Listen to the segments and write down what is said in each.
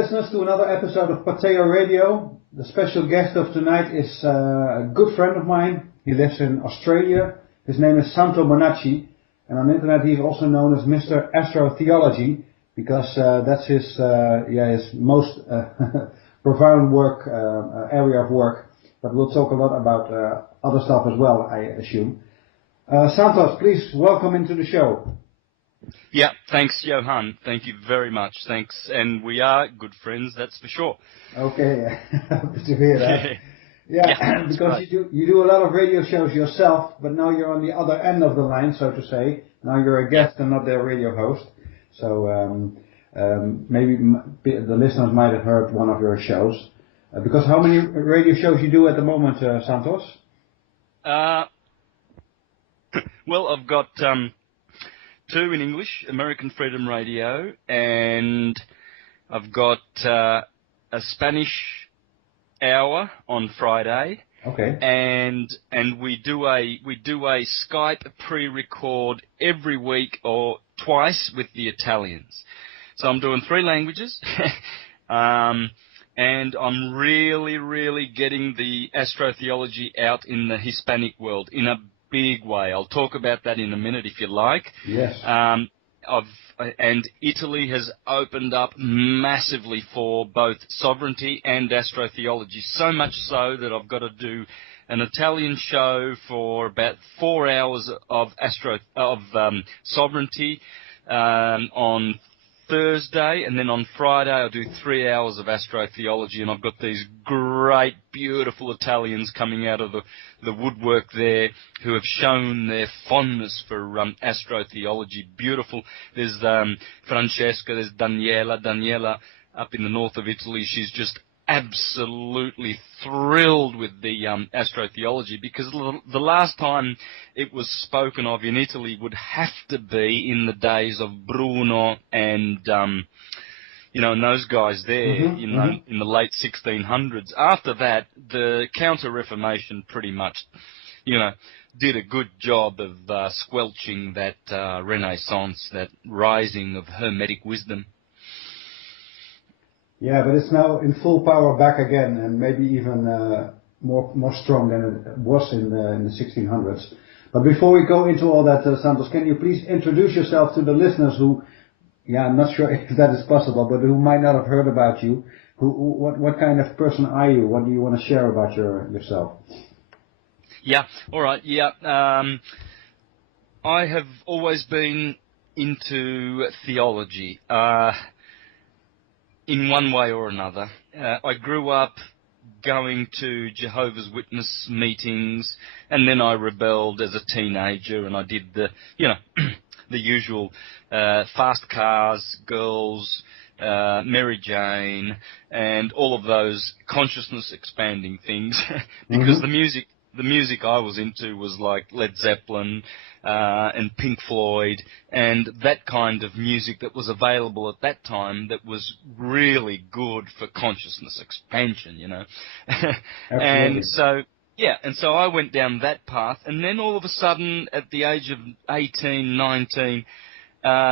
listeners, to another episode of Pateo Radio. The special guest of tonight is a good friend of mine. He lives in Australia. His name is Santo Bonacci, and on the internet he's also known as Mr. Astrotheologie, because that's his most profound work, area of work. But we'll talk a lot about other stuff as well, I assume. Santos, please welcome into the show. Yeah, thanks, Johan. Thank you very much. Thanks. And we are good friends, that's for sure. Okay, good to hear that. Yeah, because you do a lot of radio shows yourself, but now you're on the other end of the line, so to say. Now you're a guest and not their radio host. So maybe the listeners might have heard one of your shows. Because how many radio shows you do at the moment, Santos? Well, I've got 2 in English, American Freedom Radio, and I've got a Spanish hour on Friday. Okay. And we do a Skype pre-record every week or twice with the Italians. So I'm doing 3 languages. And I'm really getting the astrotheology out in the Hispanic world in a big way. I'll talk about that in a minute if you like. Yes. And Italy has opened up massively for both sovereignty and astrotheology, so much so that I've got to do an Italian show for about 4 hours of sovereignty on Thursday, and then on Friday I'll do 3 hours of astrotheology, and I've got these great, beautiful Italians coming out of the woodwork there who have shown their fondness for astrotheology. Beautiful. There's Francesca, there's Daniela up in the north of Italy. She's just absolutely thrilled with the astrotheology, because the last time it was spoken of in Italy would have to be in the days of Bruno and and those guys there in the late 1600s. After that, the Counter-Reformation pretty much did a good job of squelching that Renaissance, that rising of Hermetic wisdom. Yeah, but it's now in full power back again, and maybe even more strong than it was in the 1600s. But before we go into all that, Santos, can you please introduce yourself to the listeners who, I'm not sure if that is possible, but who might not have heard about you. What kind of person are you? What do you want to share about yourself? Yeah, all right, yeah. I have always been into theology. In one way or another. I grew up going to Jehovah's Witness meetings, and then I rebelled as a teenager, and I did the usual fast cars, girls, Mary Jane, and all of those consciousness expanding things, because the music I was into was like Led Zeppelin, and Pink Floyd, and that kind of music that was available at that time that was really good for consciousness expansion, And so I went down that path, and then all of a sudden, at the age of 18, 19,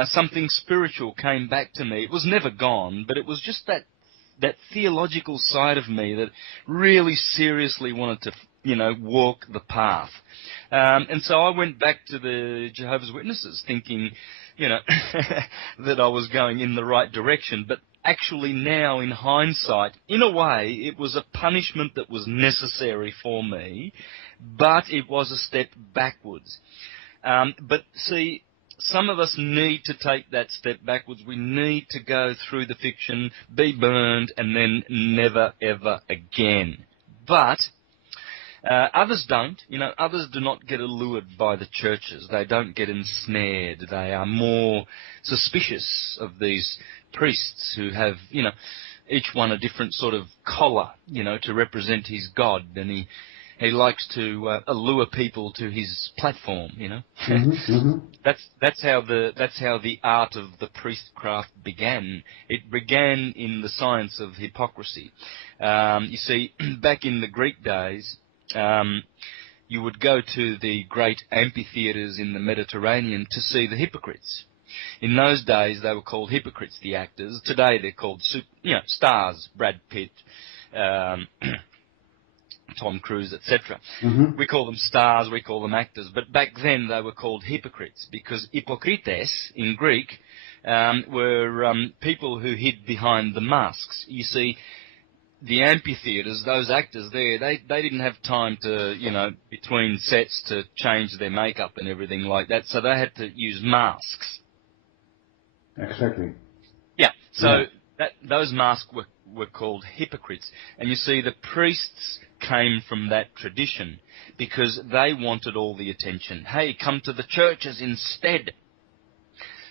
something spiritual came back to me. It was never gone, but it was just that theological side of me that really seriously wanted to walk the path. And so I went back to the Jehovah's Witnesses thinking, that I was going in the right direction. But actually now, in hindsight, in a way, it was a punishment that was necessary for me, but it was a step backwards. But see, some of us need to take that step backwards. We need to go through the fiction, be burned, and then never, ever again. But others don't. Others do not get allured by the churches. They don't get ensnared. They are more suspicious of these priests who have, each one a different sort of collar, to represent his God, and he likes to allure people to his platform, That's how the art of the priestcraft began. It began in the science of hypocrisy. You see, back in the Greek days, you would go to the great amphitheatres in the Mediterranean to see the hypocrites. In those days, they were called hypocrites, the actors. Today, they're called, stars, Brad Pitt, Tom Cruise, etc. Mm-hmm. We call them stars, we call them actors. But back then, they were called hypocrites, because hypokrites, in Greek, were people who hid behind the masks. You see, the amphitheatres, those actors there, they didn't have time to, between sets to change their makeup and everything like that, so they had to use masks. Exactly. Yeah, so those masks were called hypocrites. And you see, the priests came from that tradition because they wanted all the attention. Hey, come to the churches instead.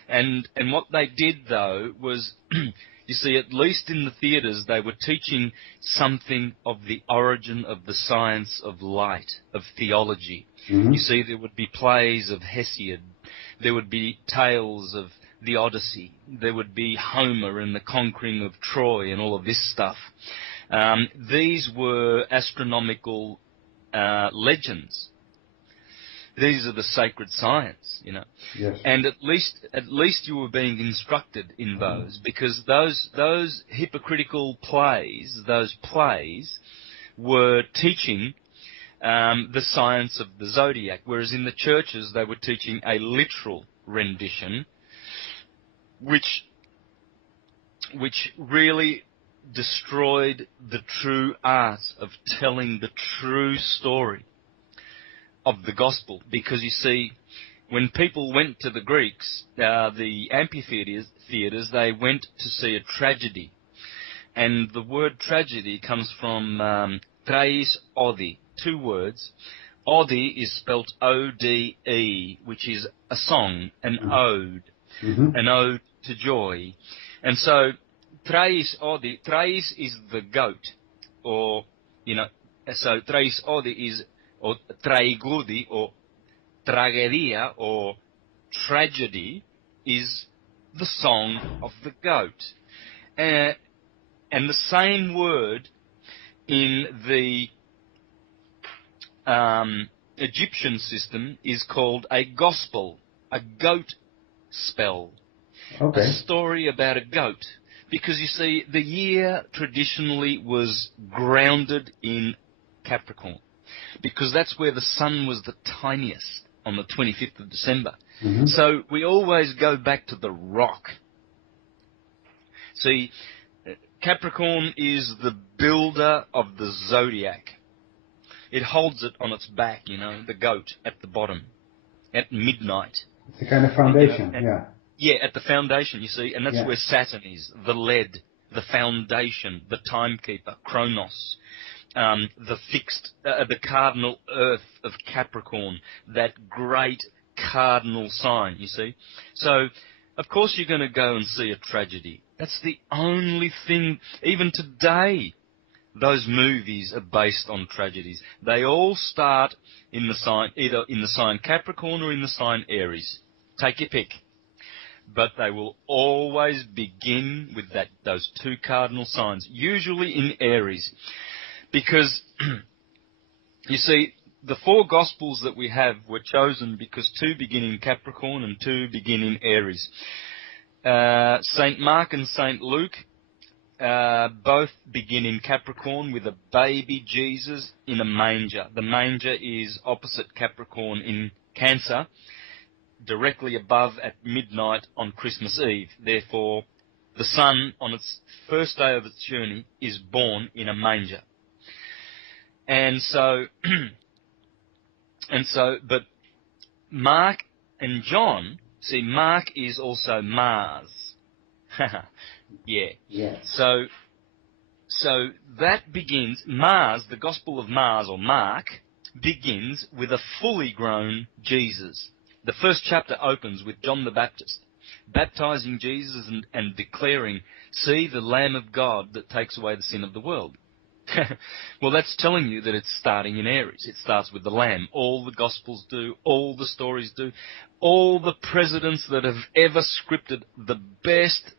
And what they did, though, was, you see, at least in the theatres, they were teaching something of the origin of the science of light, of theology. Mm-hmm. You see, there would be plays of Hesiod. There would be tales of the Odyssey. There would be Homer and the conquering of Troy and all of this stuff. These were astronomical legends. These are the sacred science, Yes. And at least you were being instructed in those, because those hypocritical plays, were teaching the science of the zodiac, whereas in the churches they were teaching a literal rendition, which really destroyed the true art of telling the true story of the gospel. Because you see, when people went to the Greeks, the amphitheatres, they went to see a tragedy. And the word tragedy comes from Thrais Odi, 2 words. Odi is spelt O-D-E, which is a song, an ode, an ode to joy. And so, Thrais Odi, Thrais is the goat, or, so Thrais Odi is, or traigudi, or tragedia, or tragedy, is the song of the goat. And the same word in the Egyptian system is called a gospel, a goat spell, a story about a goat. Because you see, the year traditionally was grounded in Capricorn, because that's where the sun was the tiniest, on the 25th of December. Mm-hmm. So we always go back to the rock. See, Capricorn is the builder of the zodiac. It holds it on its back, the goat at the bottom, at midnight. It's a kind of foundation, Yeah, at the foundation, you see, and that's where Saturn is, the lead, the foundation, the timekeeper, Kronos, the cardinal earth of Capricorn, that great cardinal sign, you see. So, of course you're going to go and see a tragedy. That's the only thing. Even today, those movies are based on tragedies. They all start in the sign, either in the sign Capricorn or in the sign Aries. Take your pick. But they will always begin with those 2 cardinal signs, usually in Aries. Because, you see, the 4 Gospels that we have were chosen because 2 begin in Capricorn and 2 begin in Aries. St. Mark and St. Luke both begin in Capricorn with a baby Jesus in a manger. The manger is opposite Capricorn in Cancer, directly above at midnight on Christmas Eve. Therefore, the sun on its first day of its journey is born in a manger. And so, but Mark and John, see, Mark is also Mars. Yeah. So that begins, Mars, the Gospel of Mars, or Mark, begins with a fully grown Jesus. The first chapter opens with John the Baptist baptizing Jesus and declaring, "See the Lamb of God that takes away the sin of the world." Well, that's telling you that it's starting in Aries. It starts with the Lamb. All the Gospels do, all the stories do, all the presidents that have ever scripted the best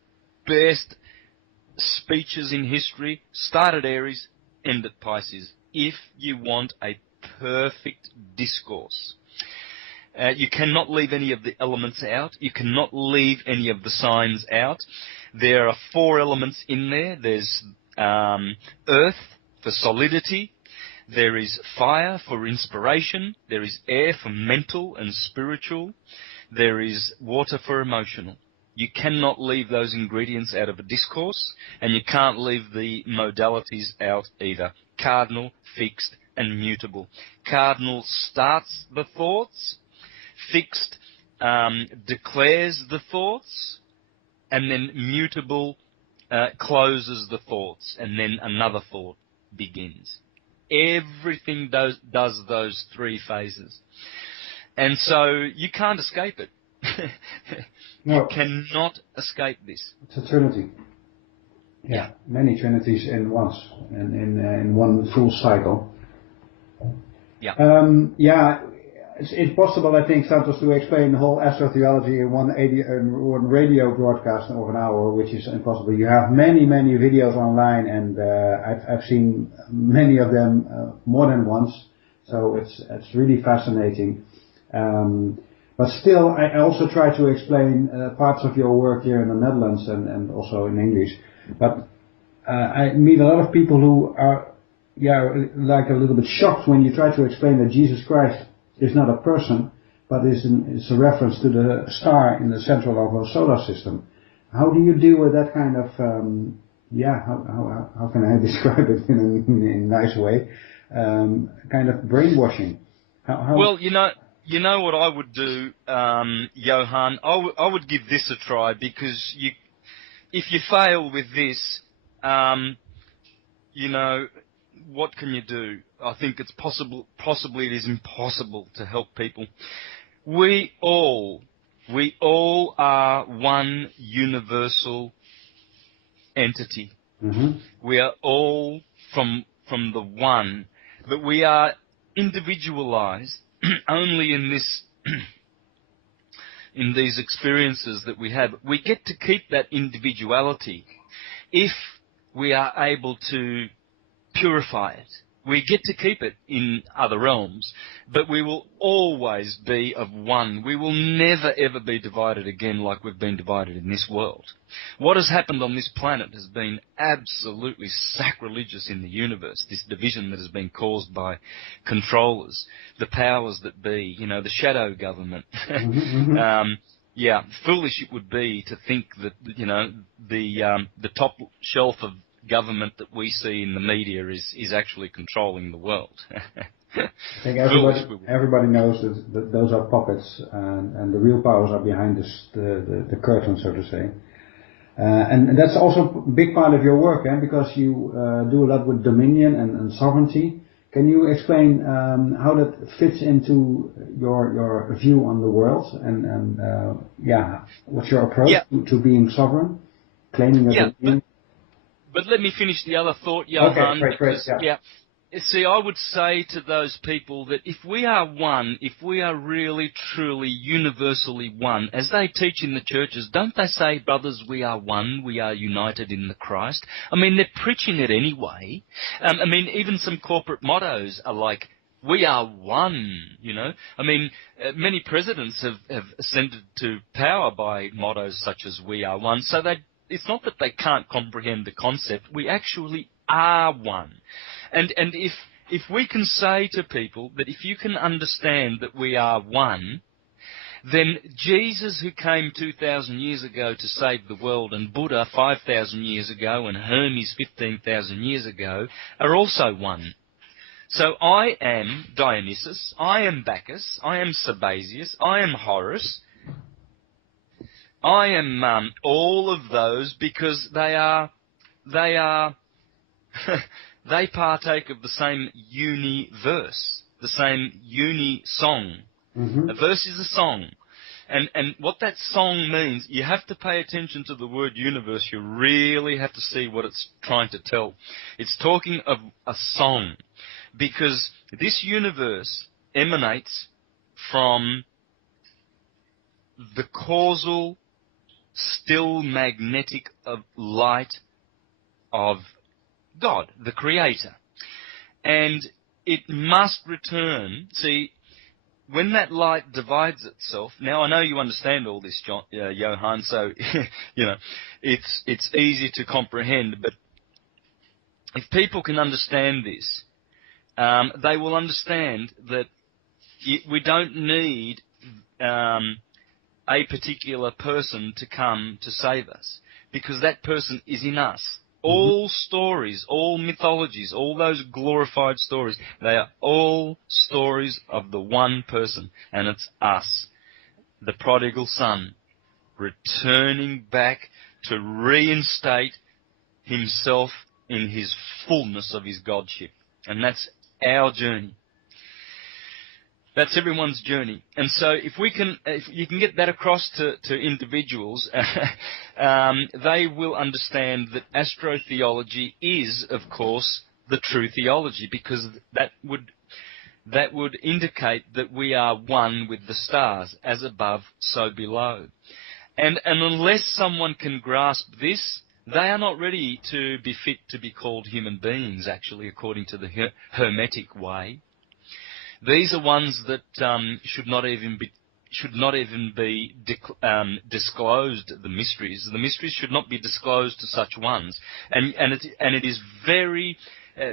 speeches in history start at Aries, end at Pisces, if you want a perfect discourse. You cannot leave any of the elements out. You cannot leave any of the signs out. There are 4 elements in there. There's earth for solidity. There is fire for inspiration. There is air for mental and spiritual. There is water for emotional. You cannot leave those ingredients out of a discourse, and you can't leave the modalities out either. Cardinal, fixed, and mutable. Cardinal starts the thoughts, fixed declares the thoughts, and then mutable closes the thoughts, and then another thought begins. Everything does those 3 phases. And so you can't escape it. No. You cannot escape this. It's a trinity. Yeah, many trinities in once, and in one full cycle. Yeah. It's possible, I think, Santos, to explain the whole astrotheology in one radio broadcast of an hour, which is impossible. You have many videos online, and I've seen many of them more than once. So it's really fascinating. But still, I also try to explain parts of your work here in the Netherlands and also in English. But I meet a lot of people who are, like a little bit shocked when you try to explain that Jesus Christ is not a person, but is a reference to the star in the center of our solar system. How do you deal with that kind of, how can I describe it in a nice way, kind of brainwashing? Well, you know what I would do, Johan? I would give this a try, because if you fail with this, what can you do? I think it's possibly it is impossible to help people. We all are one universal entity. Mm-hmm. We are all from the one, but we are individualized only in these experiences that we have. We get to keep that individuality if we are able to purify it. We get to keep it in other realms, but we will always be of one. We will never ever be divided again like we've been divided in this world. What has happened on this planet has been absolutely sacrilegious in the universe, this division that has been caused by controllers, the powers that be, the shadow government. Foolish it would be to think that, the top shelf of government that we see in the media is actually controlling the world. I think everybody knows that those are puppets, and the real powers are behind the curtain, so to say. And that's also a big part of your work, because you do a lot with dominion and sovereignty. Can you explain how that fits into your view on the world, and what's your approach to being sovereign, claiming your dominion? But let me finish the other thought, Johan. Okay, great. See, I would say to those people that if we are one, if we are really, truly, universally one, as they teach in the churches, don't they say, brothers, we are one, we are united in the Christ? I mean, they're preaching it anyway. Even some corporate mottos are like, we are one, I mean, many presidents have ascended to power by mottos such as we are one, so it's not that they can't comprehend the concept. We actually are one. And if we can say to people that if you can understand that we are one, then Jesus, who came 2,000 years ago to save the world, and Buddha 5,000 years ago, and Hermes 15,000 years ago, are also one. So I am Dionysus, I am Bacchus, I am Sabazius, I am Horus, I am all of those, because they partake of the same uni-verse, the same uni-song. Mm-hmm. A verse is a song. And what that song means, you have to pay attention to the word universe. You really have to see what it's trying to tell. It's talking of a song, because this universe emanates from the causal, still magnetic of light of God, the Creator. And it must return. See, when that light divides itself, now I know you understand all this, Johann, so, it's easy to comprehend, but if people can understand this, they will understand that we don't need a particular person to come to save us, because that person is in us. All stories, all mythologies, all those glorified stories, they are all stories of the one person, and it's us, the prodigal son, returning back to reinstate himself in his fullness of his godship. And that's our journey. That's everyone's journey. And so if you can get that across to individuals, they will understand that astrotheology is, of course, the true theology, because that would indicate that we are one with the stars, as above, so below. And unless someone can grasp this, they are not ready to be fit to be called human beings, actually, according to the Hermetic way. These are ones that should not even be disclosed. The mysteries should not be disclosed to such ones. And it is very.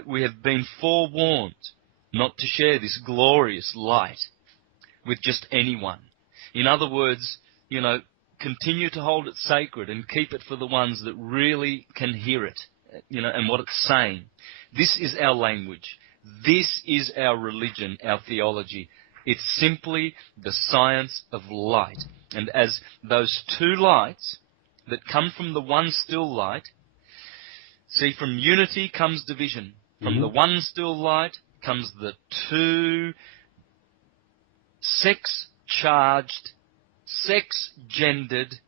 We have been forewarned not to share this glorious light with just anyone. In other words, continue to hold it sacred and keep it for the ones that really can hear it, and what it's saying. This is our language. This is our religion, our theology. It's simply the science of light. And as those two lights that come from the one still light, see, from unity comes division. From the one still light comes the two sex-charged, sex-gendered,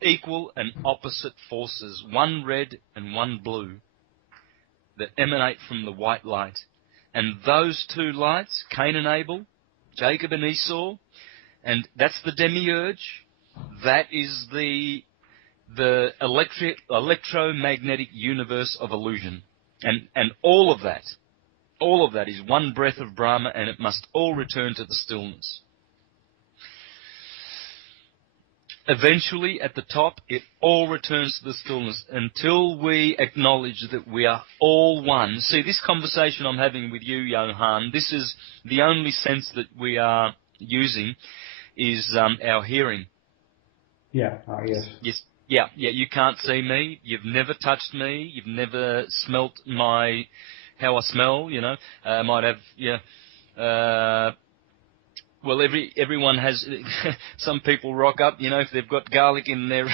equal and opposite forces, one red and one blue, that emanate from the white light. And those two lights, Cain and Abel, Jacob and Esau, and that's the demiurge. That is the electromagnetic universe of illusion. And all of that is one breath of Brahma, and it must all return to the stillness. Eventually, at the top, it all returns to the stillness until we acknowledge that we are all one. See, this conversation I'm having with you, Johann, this is the only sense that we are using is our hearing. Yeah, yes. Yes. Yeah, you can't see me. You've never touched me. You've never smelt how I smell, might have, well, everyone has. Some people rock up, if they've got garlic in their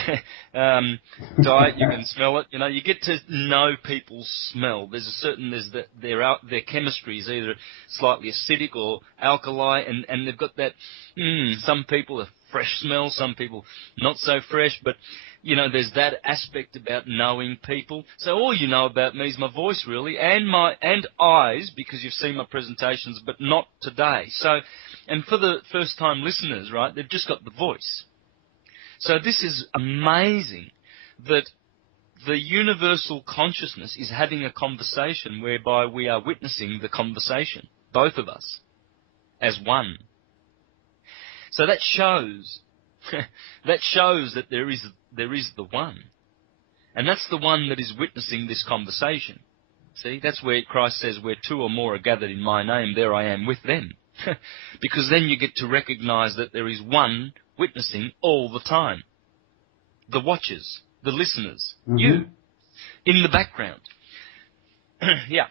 diet, you can smell it. You get to know people's smell. Their chemistry is either slightly acidic or alkali, and they've got that. Some people are fresh smell, some people not so fresh, but there's that aspect about knowing people. So all you know about me is my voice, really, and eyes, because you've seen my presentations, but not today. So. And for the first-time listeners, right, they've just got the voice. So this is amazing that the universal consciousness is having a conversation whereby we are witnessing the conversation, both of us, as one. So that shows that there is the one. And that's the one that is witnessing this conversation. See, that's where Christ says, where two or more are gathered in my name, there I am with them. Because then you get to recognize that there is one witnessing all the time. The watchers, the listeners, you, in the background. Yeah,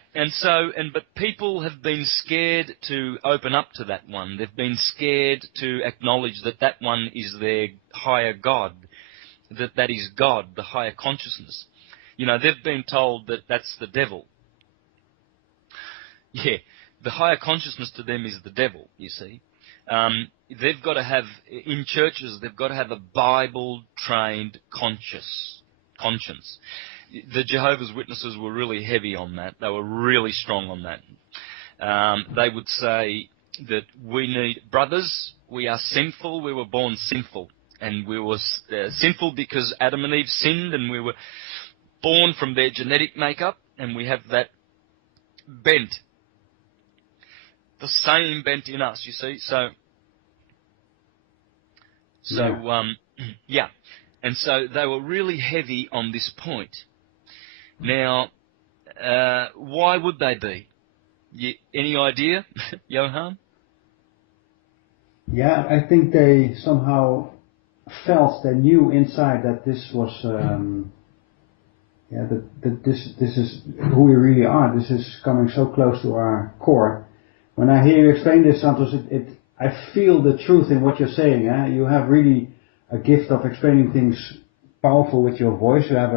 but people have been scared to open up to that one. They've been scared to acknowledge that one is their higher God, that is God, the higher consciousness. They've been told that that's the devil. Yeah. The higher consciousness to them is the devil, you see. They've got to have, in churches, they've got to have a Bible-trained conscience. The Jehovah's Witnesses were really heavy on that. They were really strong on that. They would say that we need, brothers, we are sinful, we were born sinful. And we were sinful because Adam and Eve sinned, and we were born from their genetic makeup, and we have that bent the same bent in us, you see. So yeah. And so they were really heavy on this point. Now, why would they be? Any idea, Johan? Yeah, I think they somehow felt, they knew inside that this was, that this is who we really are. This is coming so close to our core. When I hear you explain this, Santos, I feel the truth in what you're saying. You have really a gift of explaining things powerful with your voice. You have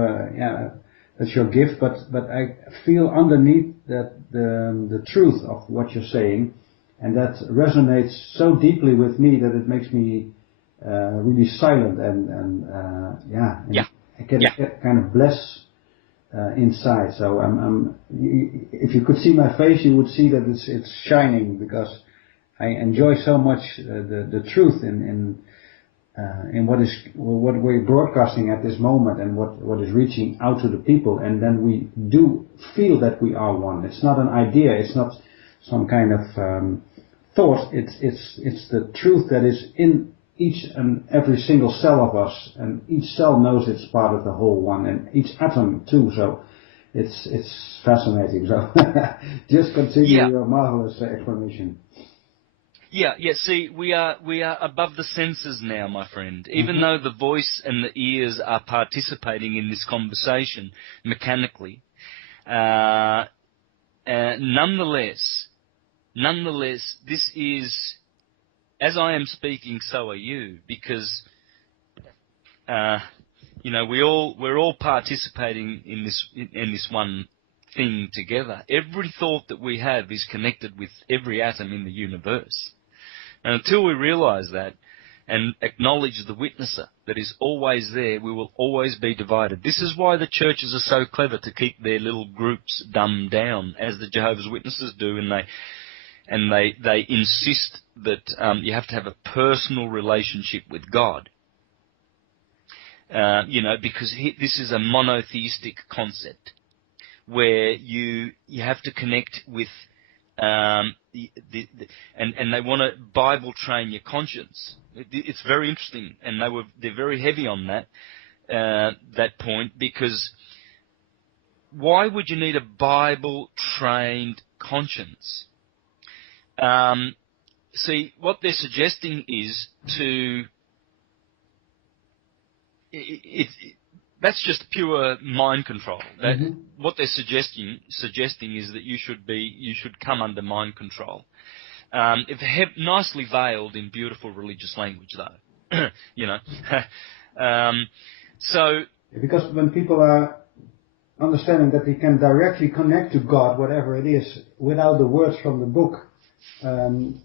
that's your gift. But I feel underneath that the truth of what you're saying, and that resonates so deeply with me that it makes me really silent and I get kind of blessed inside. So if you could see my face, you would see that it's shining, because I enjoy so much the truth in what we're broadcasting at this moment, and what is reaching out to the people, and then we do feel that we are one. It's not an idea. It's not some kind of thought. It's the truth that is in each and every single cell of us, and each cell knows it's part of the whole one, and each atom too. So it's fascinating. So just continue your marvelous explanation. Yeah. See, we are above the senses now, my friend. Even though the voice and the ears are participating in this conversation mechanically, nonetheless, this is, as I am speaking, so are you, because we're all participating in this one thing together. Every thought that we have is connected with every atom in the universe. And until we realize that and acknowledge the witnesser that is always there, we will always be divided. This is why the churches are so clever to keep their little groups dumbed down, as the Jehovah's Witnesses do, and they insist that you have to have a personal relationship with God. Because this is a monotheistic concept where you have to connect with and they want to Bible train your conscience. It's very interesting, and they're very heavy on that point, because why would you need a Bible trained conscience? See, what they're suggesting is that's just pure mind control. What they're suggesting is that you should come under mind control. Nicely veiled in beautiful religious language, though. So because when people are understanding that they can directly connect to God, whatever it is, without the words from the book, then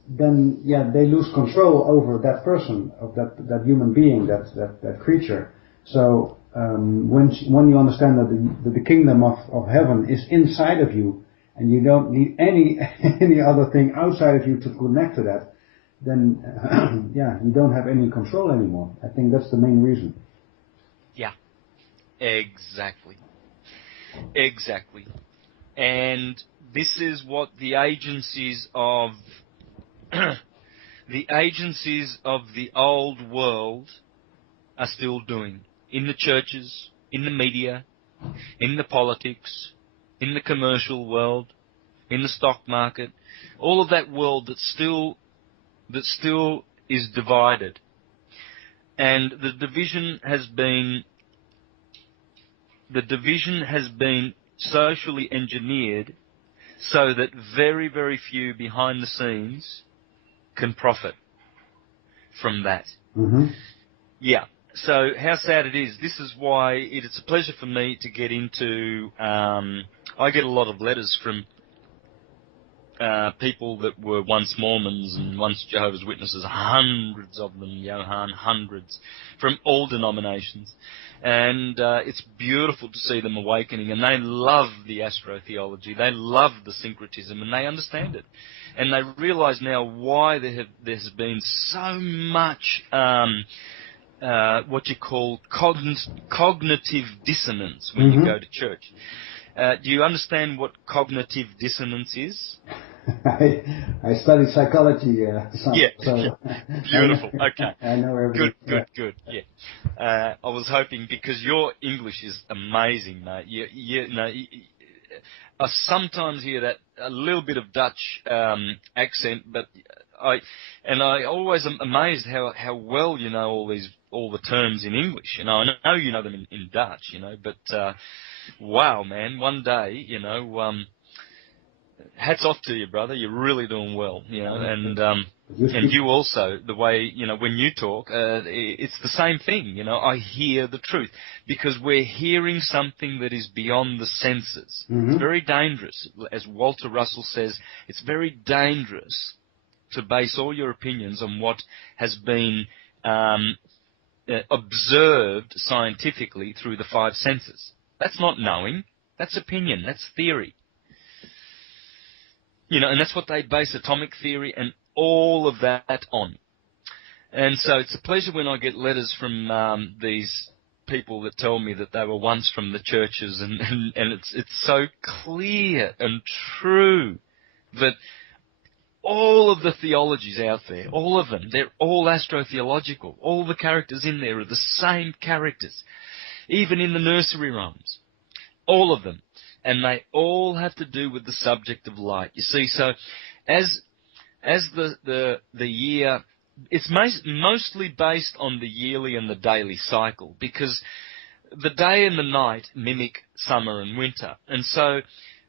they lose control over that person, of that human being, that creature. So when you understand that the kingdom of heaven is inside of you, and you don't need any other thing outside of you to connect to that, then you don't have any control anymore. I think that's the main reason. Yeah, exactly. And this is what the agencies of the old world are still doing, in the churches, in the media, in the politics, in the commercial world, in the stock market, all of that world that still is divided. And the division has been socially engineered so that very, very few behind the scenes can profit from that. Yeah. So how sad it is. This is why it's a pleasure for me to get into, I get a lot of letters from people that were once Mormons and once Jehovah's Witnesses, hundreds of them, Johan, hundreds, from all denominations. And it's beautiful to see them awakening, and they love the astrotheology, they love the syncretism, and they understand it. And they realize now why there's been so much what you call cognitive dissonance when you go to church. Do you understand what cognitive dissonance is? I studied psychology, Yeah, so beautiful. Okay. I know everything. Good. Yeah. I was hoping because your English is amazing, mate. I sometimes hear that a little bit of Dutch accent, but I always am amazed how well you know all the terms in English. I know you know them in Dutch, but wow, man, one day, hats off to you, brother. You're really doing well, and you also, the way, when you talk, it's the same thing, I hear the truth because we're hearing something that is beyond the senses. Mm-hmm. It's very dangerous. As Walter Russell says, it's very dangerous to base all your opinions on what has been observed scientifically through the five senses. That's not knowing. That's opinion. That's theory. And that's what they base atomic theory and all of that on. And so it's a pleasure when I get letters from these people that tell me that they were once from the churches, and it's so clear and true that all of the theologies out there, all of them, they're all astrotheological. All the characters in there are the same characters, even in the nursery rhymes. All of them. And they all have to do with the subject of light. You see, so as the year, it's mostly based on the yearly and the daily cycle, because the day and the night mimic summer and winter. And so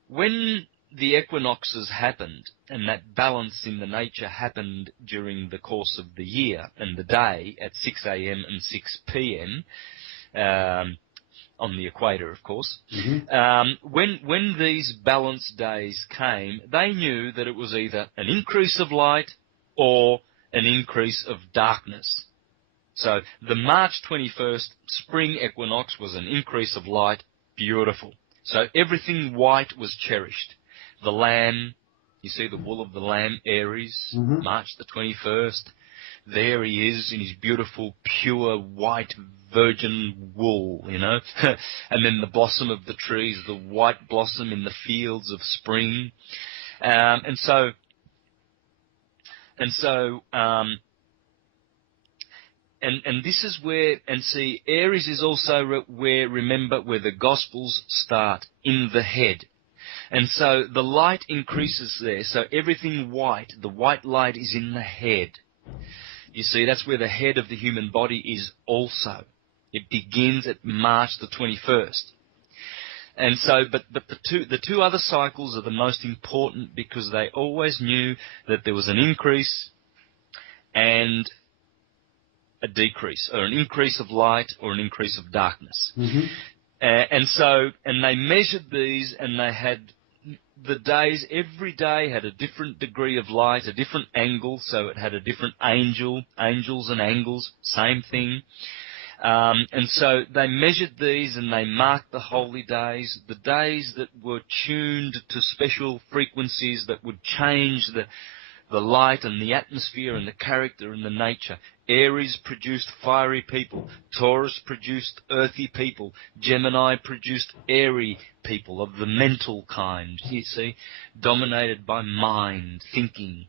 when the equinoxes happened, and that balance in the nature happened during the course of the year and the day at 6 a.m. and 6 p.m., on the equator, of course. Mm-hmm. When these balanced days came, they knew that it was either an increase of light or an increase of darkness. So the March 21st spring equinox was an increase of light. Beautiful. So everything white was cherished. The lamb, you see the wool of the lamb, Aries, mm-hmm. March the 21st. There he is in his beautiful, pure, white, virgin wool, and then the blossom of the trees, the white blossom in the fields of spring. And this is where, and see, Aries is also where the Gospels start, in the head. And so the light increases there, so everything white, the white light is in the head. You see, that's where the head of the human body is also. It begins at March the 21st. And so, but the two other cycles are the most important because they always knew that there was an increase and a decrease, or an increase of light or an increase of darkness. Mm-hmm. And they measured these, and they had the days, every day had a different degree of light, a different angle, so it had a different angels and angles, same thing. And so they measured these and they marked the holy days, the days that were tuned to special frequencies that would change the light and the atmosphere and the character and the nature. Aries produced fiery people. Taurus produced earthy people. Gemini produced airy people of the mental kind, you see, dominated by mind, thinking.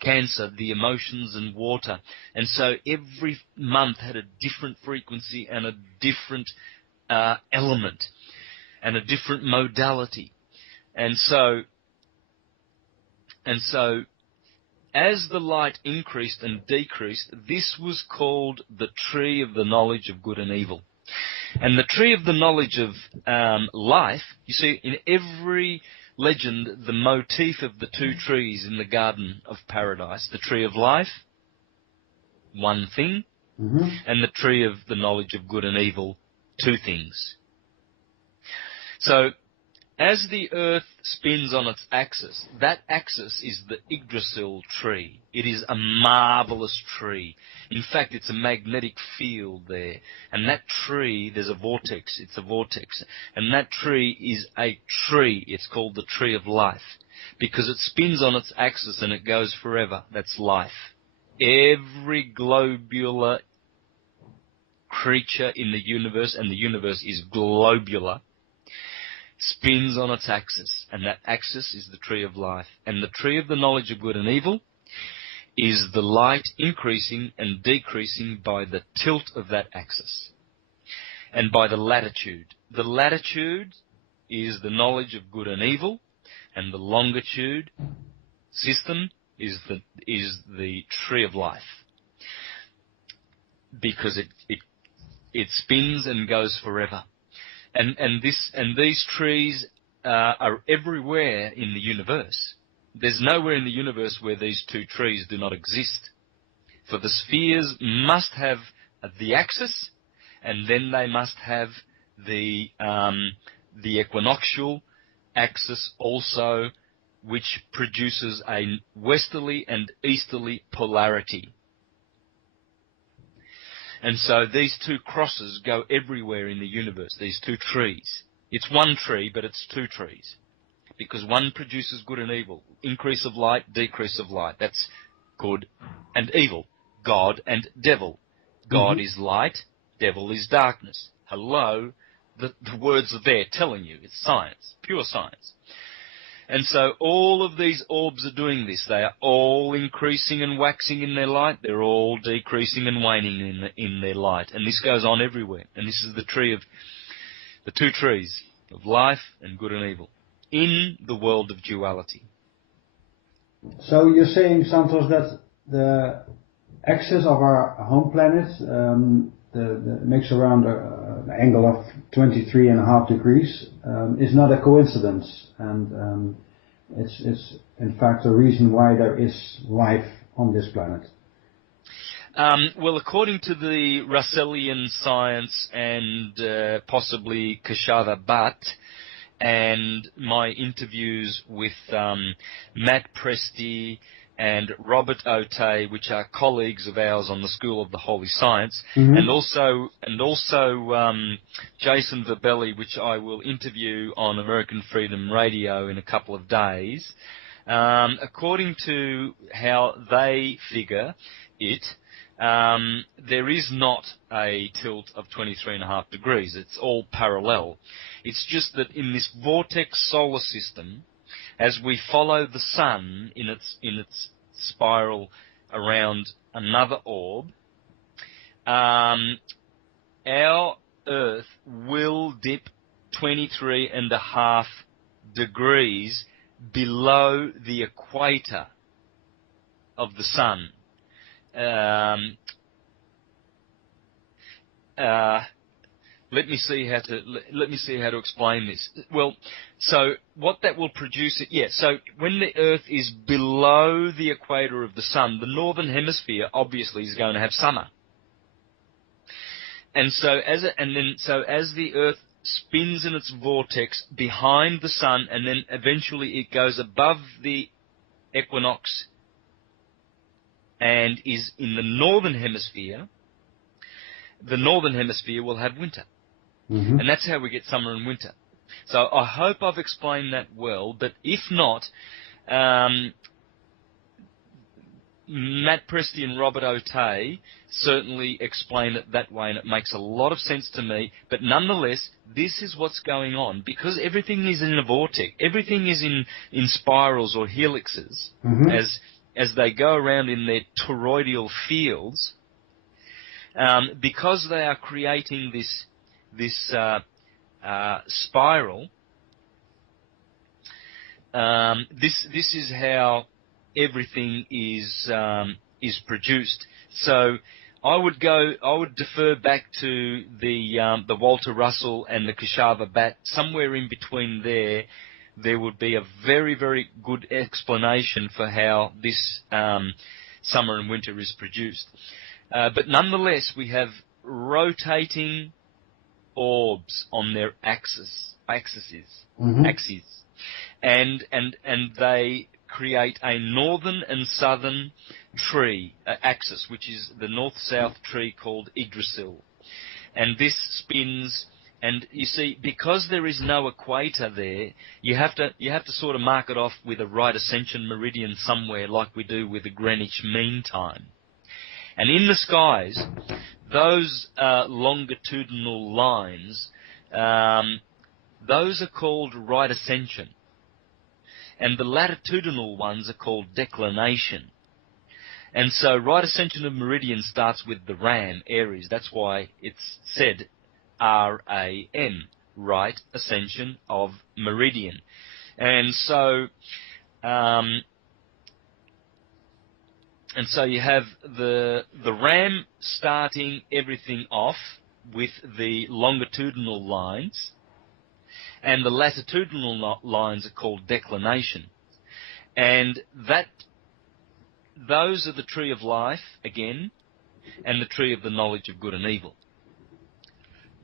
Cancer, the emotions and water. And so every month had a different frequency and a different element and a different modality. And so as the light increased and decreased, this was called the tree of the knowledge of good and evil. And the tree of the knowledge of life, you see, in every legend, the motif of the two trees in the Garden of Paradise, the tree of life, one thing, mm-hmm. and the tree of the knowledge of good and evil, two things. So, as the Earth spins on its axis, that axis is the Yggdrasil tree. It is a marvelous tree. In fact, it's a magnetic field there. And that tree, there's a vortex. It's a vortex. And that tree is a tree. It's called the tree of life. Because it spins on its axis and it goes forever. That's life. Every globular creature in the universe, and the universe is globular, spins on its axis, and that axis is the tree of life. And the tree of the knowledge of good and evil is the light increasing and decreasing by the tilt of that axis and by the latitude. The latitude is the knowledge of good and evil, and the longitude system is the tree of life, because it spins and goes forever. And these trees are everywhere in the universe. There's nowhere in the universe where these two trees do not exist. For the spheres must have the axis, and then they must have the equinoctial axis also, which produces a westerly and easterly polarity. And so these two crosses go everywhere in the universe, these two trees. It's one tree, but it's two trees, because one produces good and evil, increase of light, decrease of light. That's good and evil, God and devil. God is light, devil is darkness. Hello, the words are there telling you. It's science, pure science. And so all of these orbs are doing this. They are all increasing and waxing in their light. They're all decreasing and waning in their light. And this goes on everywhere. And this is the two trees of life and good and evil in the world of duality. So you're saying, Santos, that the axis of our home planet makes around an angle of 23.5 degrees is not a coincidence, and it's in fact a reason why there is life on this planet. Well, according to the Russellian science and possibly Kashava Bhatt, and my interviews with Matt Presti and Robert Otey, which are colleagues of ours on the School of the Holy Science, and also Jason Verbelli, which I will interview on American Freedom Radio in a couple of days. According to how they figure it, there is not a tilt of 23.5 degrees. It's all parallel. It's just that in this vortex solar system, as we follow the sun in its spiral around another orb, our Earth will dip 23.5 degrees below the equator of the sun. Let me see how to explain this. Well, so what that will produce, so when the Earth is below the equator of the sun, the northern hemisphere obviously is going to have summer. And so as the Earth spins in its vortex behind the sun, and then eventually it goes above the equinox and is in the northern hemisphere will have winter. And that's how we get summer and winter. So I hope I've explained that well, but if not, Matt Presti and Robert Otey certainly explain it that way, and it makes a lot of sense to me. But nonetheless, this is what's going on, because everything is in a vortex. Everything is in spirals or helixes as they go around in their toroidal fields, because they are creating this spiral. This is how everything is produced. So I would defer back to the Walter Russell and the Kashava Bhatt. Somewhere in between there would be a very, very good explanation for how this summer and winter is produced. But nonetheless, we have rotating orbs on their axes, and they create a northern and southern tree axis, which is the north-south tree called Yggdrasil, and this spins. And you see, because there is no equator there, you have to sort of mark it off with a right ascension meridian somewhere, like we do with the Greenwich Mean Time. And in the skies, those longitudinal lines, those are called right ascension. And the latitudinal ones are called declination. And so right ascension of meridian starts with the Ram, Aries. That's why it's said R-A-M, right ascension of meridian. And so you have the Ram starting everything off with the longitudinal lines, and the latitudinal lines are called declination. And those are the tree of life, again, and the tree of the knowledge of good and evil.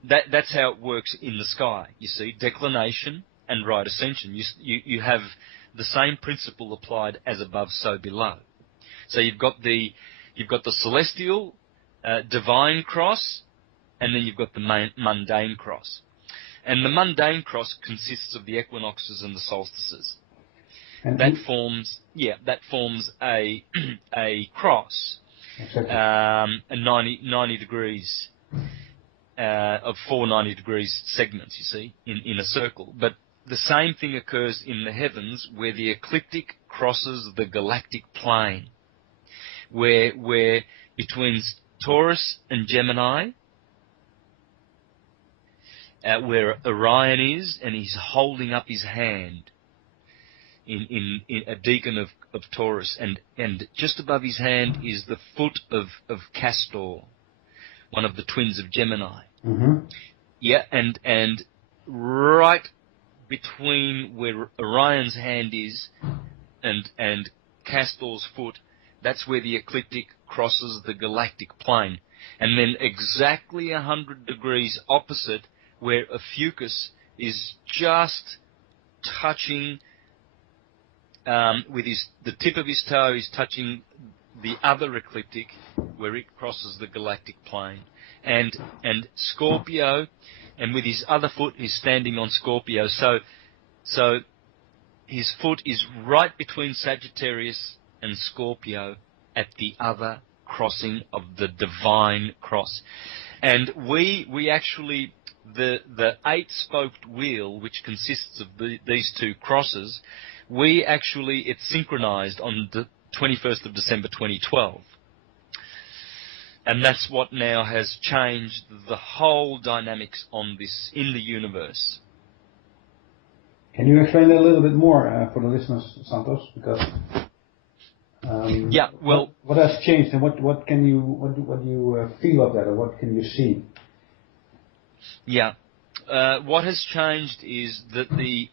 That's how it works in the sky, you see, declination and right ascension. You have the same principle applied as above, so below. So you've got the celestial, divine cross, and then you've got the mundane cross. And the mundane cross consists of the equinoxes and the solstices. And that forms a cross, exactly. a 90 degrees of 4 90 degrees segments, you see, in a circle. But the same thing occurs in the heavens, where the ecliptic crosses the galactic plane, where between Taurus and Gemini, where Orion is, and he's holding up his hand in a deacon of Taurus, and just above his hand is the foot of Castor, one of the twins of Gemini. Mm-hmm. Yeah, and right between where Orion's hand is and Castor's foot, that's where the ecliptic crosses the galactic plane. And then exactly 100 degrees opposite, where Ophiuchus is just touching, with the tip of his toe is touching the other ecliptic, where it crosses the galactic plane. And Scorpio, and with his other foot, he's standing on Scorpio. So his foot is right between Sagittarius and Scorpio at the other crossing of the divine cross. And we actually, the 8-spoked wheel, which consists of these two crosses, it's synchronized on the 21st of December 2012. And that's what now has changed the whole dynamics in the universe. Can you explain that a little bit more for the listeners, Santos? Because what has changed, and what do you feel of that, or what can you see? Yeah, what has changed is that the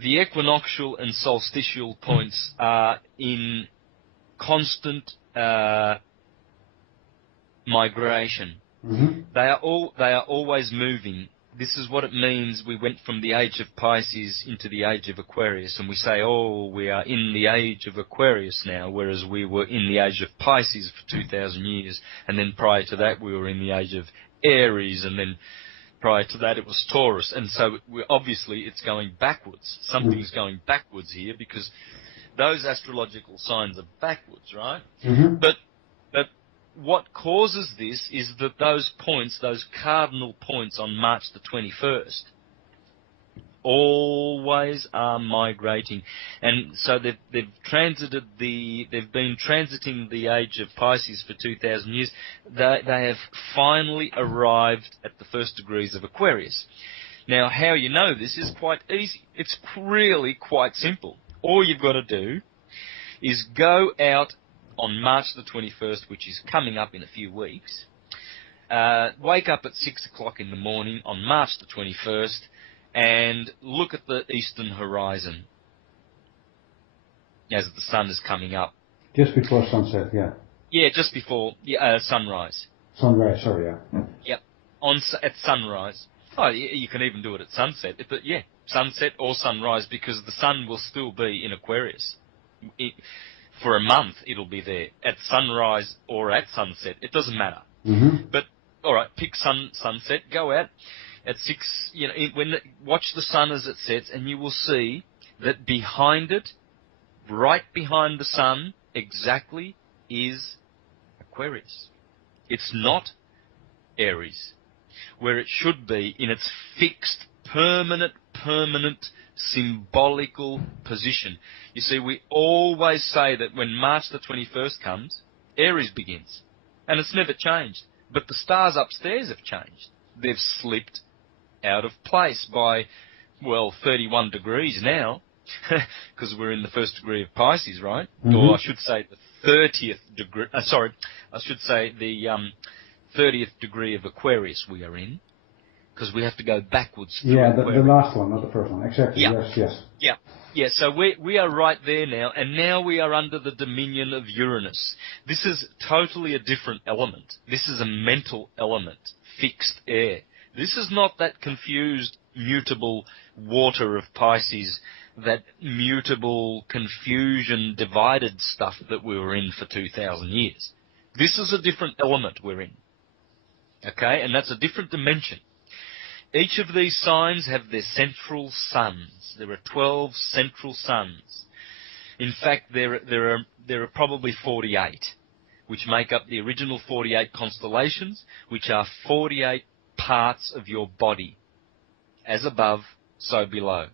equinoctial and solstitial points are in constant migration. Mm-hmm. They are always moving. This is what it means. We went from the age of Pisces into the age of Aquarius, and we say, we are in the age of Aquarius now, whereas we were in the age of Pisces for 2,000 years, and then prior to that we were in the age of Aries, and then prior to that it was Taurus. And so obviously it's going backwards. Something's going backwards here, because those astrological signs are backwards, right? Mm-hmm. But what causes this is that those cardinal points on March the 21st, always are migrating. And so they've been transiting the age of Pisces for 2,000 years. They have finally arrived at the first degrees of Aquarius. Now, how you know this is quite easy. It's really quite simple. All you've got to do is go out on March the 21st, which is coming up in a few weeks. Wake up at 6 o'clock in the morning on March the 21st and look at the eastern horizon as the sun is coming up. Just before sunset, yeah. Yeah, just before sunrise. Sunrise, sorry, yeah. Yep, at sunrise. Oh, you can even do it at sunset. But yeah, sunset or sunrise, because the sun will still be in Aquarius. For a month, it'll be there at sunrise or at sunset. It doesn't matter. Mm-hmm. But all right, pick sunset. Go out at 6. Watch the sun as it sets, and you will see that behind it, right behind the sun, exactly is Aquarius. It's not Aries. where it should be in its fixed, permanent, symbolical position. You see, we always say that when March the 21st comes, Aries begins. And it's never changed. But the stars upstairs have changed. They've slipped out of place by, 31 degrees now, because we're in the first degree of Pisces, right? Mm-hmm. Or I should say the 30th degree, the 30th degree of Aquarius we are in, because we have to go backwards through Aquarius. The last one, not the first one. Exactly, yeah. Yes. Yeah, so we are right there now, and now we are under the dominion of Uranus. This is totally a different element. This is a mental element, fixed air. This is not that confused, mutable water of Pisces, that mutable, confusion, divided stuff that we were in for 2,000 years. This is a different element we're in. Okay, and that's a different dimension. Each of these signs have their central suns. There are 12 central suns. In fact, there are probably 48, which make up the original 48 constellations, which are 48 parts of your body. As above, so below.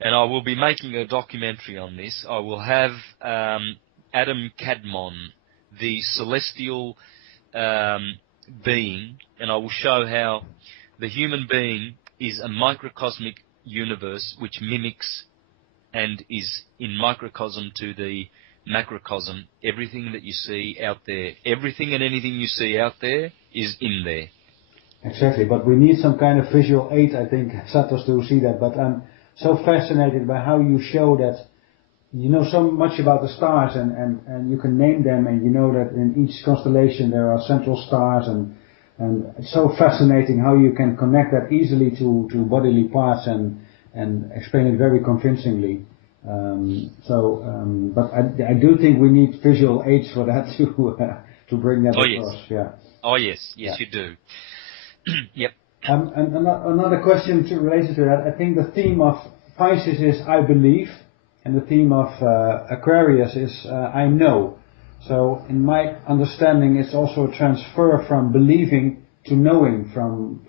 And I will be making a documentary on this. I will have Adam Kadmon, the celestial being, and I will show how the human being is a microcosmic universe which mimics and is in microcosm to the macrocosm. Everything that you see out there, everything and anything you see out there is in there. Exactly, but we need some kind of visual aid, I think, Santos, to see that. But I'm so fascinated by how you show that you know so much about the stars and you can name them, and you know that in each constellation there are central stars, and it's so fascinating how you can connect that easily to bodily parts and explain it very convincingly. But I do think we need visual aids for that to bring that across. Yes. Yeah. Oh yes, you do. Yep. And another question related to that. I think the theme of Pisces is I believe, and the theme of Aquarius is I know. So in my understanding, it's also a transfer from believing to knowing, from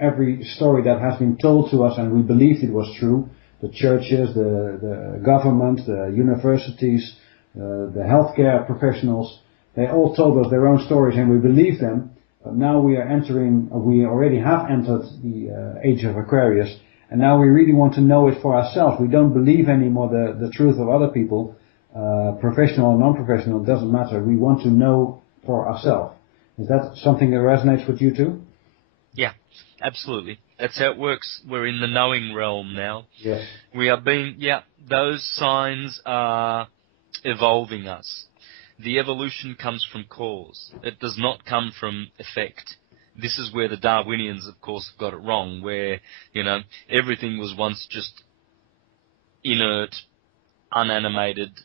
every story that has been told to us and we believed it was true. The churches, the government, the universities, the healthcare professionals, they all told us their own stories and we believed them. But now we already have entered the age of Aquarius, and now we really want to know it for ourselves. We don't believe anymore the truth of other people, professional or non-professional, it doesn't matter. We want to know for ourselves. Is that something that resonates with you too? Yeah, absolutely. That's how it works. We're in the knowing realm now. Yes. Those signs are evolving us. The evolution comes from cause. It does not come from effect. This is where the Darwinians, of course, have got it wrong, where, everything was once just inert, unanimated,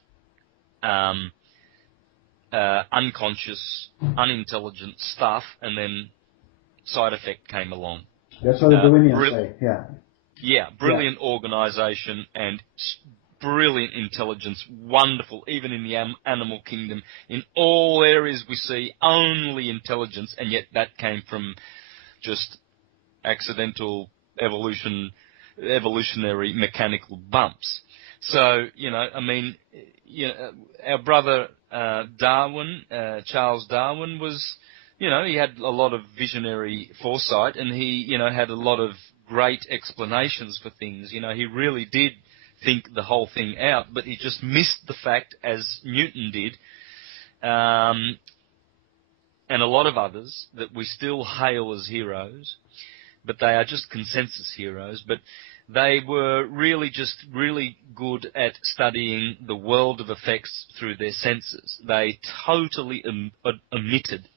unconscious, unintelligent stuff, and then side effect came along. That's what the Darwinians say, yeah. Yeah, brilliant organisation and brilliant intelligence, wonderful, even in the animal kingdom. In all areas we see only intelligence, and yet that came from just accidental evolutionary mechanical bumps. So, our brother Darwin, Charles Darwin was, he had a lot of visionary foresight, and he, had a lot of great explanations for things. He really did think the whole thing out, but he just missed the fact, as Newton did, and a lot of others, that we still hail as heroes, but they are just consensus heroes. But they were really good at studying the world of effects through their senses. They totally omitted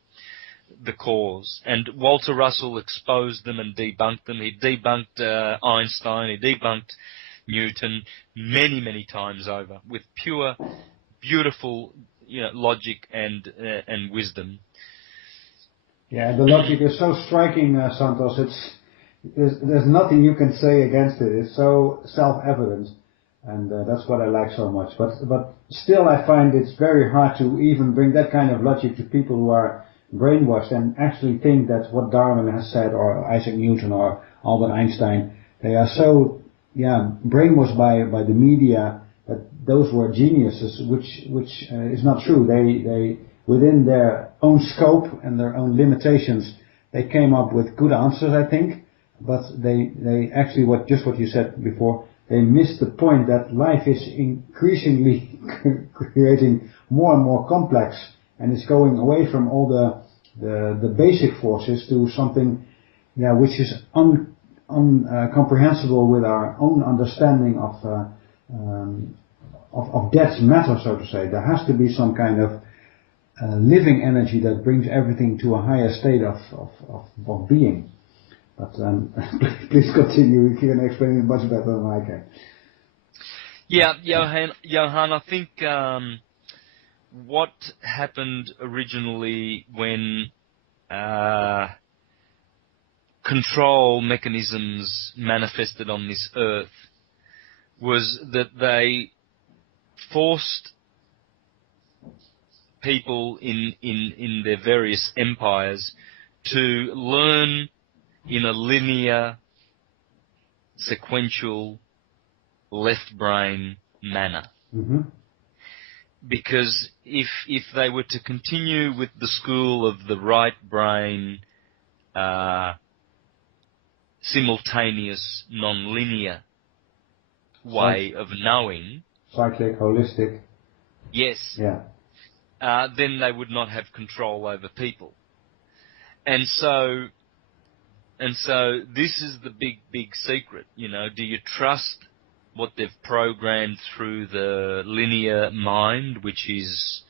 the cause. And Walter Russell exposed them and debunked them. He debunked Einstein, he debunked Newton many, many times over with pure, beautiful, logic and wisdom. Yeah, the logic is so striking, Santos. There's nothing you can say against it. It's so self-evident, and that's what I like so much. But still, I find it's very hard to even bring that kind of logic to people who are brainwashed and actually think that what Darwin has said, or Isaac Newton, or Albert Einstein, they are so brainwashed by the media that those were geniuses, which is not true. They within their own scope and their own limitations, they came up with good answers, I think. But they actually, what you said before, they missed the point that life is increasingly creating more and more complex, and it's going away from all the basic forces to something, which is incomprehensible with our own understanding of dead matter, so to say. There has to be some kind of living energy that brings everything to a higher state of being. But please continue. You can explain it much better than I can. Yeah, Johan, I think what happened originally when control mechanisms manifested on this earth was that they forced people in their various empires to learn in a linear, sequential, left brain manner. Mm-hmm. Because if they were to continue with the school of the right brain, simultaneous, non-linear way of knowing, cyclic, holistic, yes, then they would not have control over people. And so this is the big secret, do you trust what they've programmed through the linear mind, which is,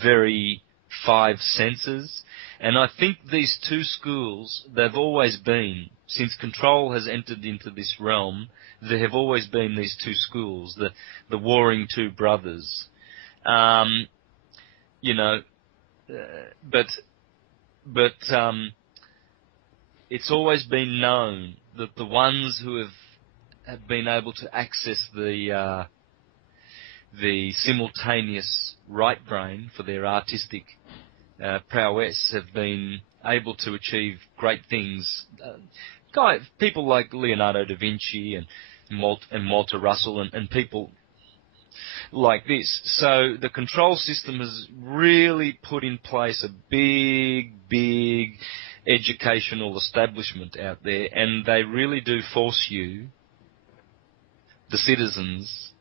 very 5 senses? And I think these two schools, they've always been, since control has entered into this realm, there have always been these two schools, the warring two brothers. But it's always been known that the ones who have been able to access the simultaneous right brain for their artistic prowess have been able to achieve great things. People like Leonardo da Vinci and Walter Russell and people like this. So the control system has really put in place a big educational establishment out there, and they really do force you, the citizens,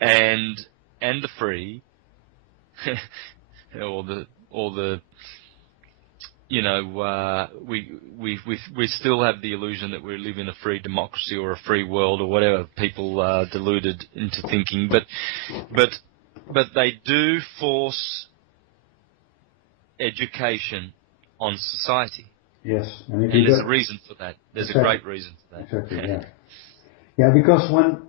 and the free, or the we still have the illusion that we live in a free democracy or a free world or whatever people are deluded into thinking, but they do force education on society. Yes, and there's a reason for that. There's a great reason for that. Exactly. Yeah, because when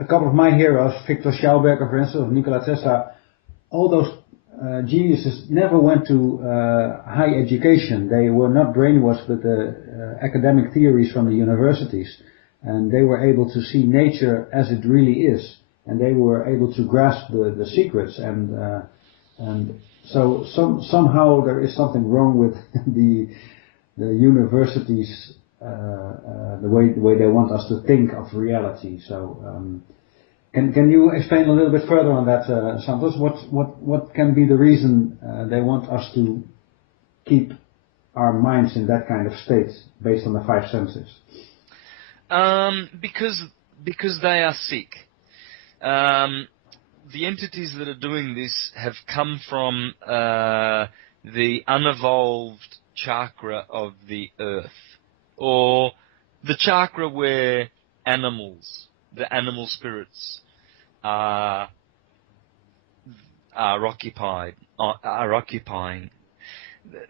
a couple of my heroes, Victor Schauberger, for instance, or Nikola Tesla, all those geniuses never went to high education. They were not brainwashed with the academic theories from the universities, and they were able to see nature as it really is, and they were able to grasp the secrets. And so somehow there is something wrong with the universities, the way they want us to think of reality. So. Can you explain a little bit further on that, Santos? What can be the reason they want us to keep our minds in that kind of state based on the 5 senses? Because they are sick. The entities that are doing this have come from the unevolved chakra of the earth, or the chakra where the animal spirits are occupying.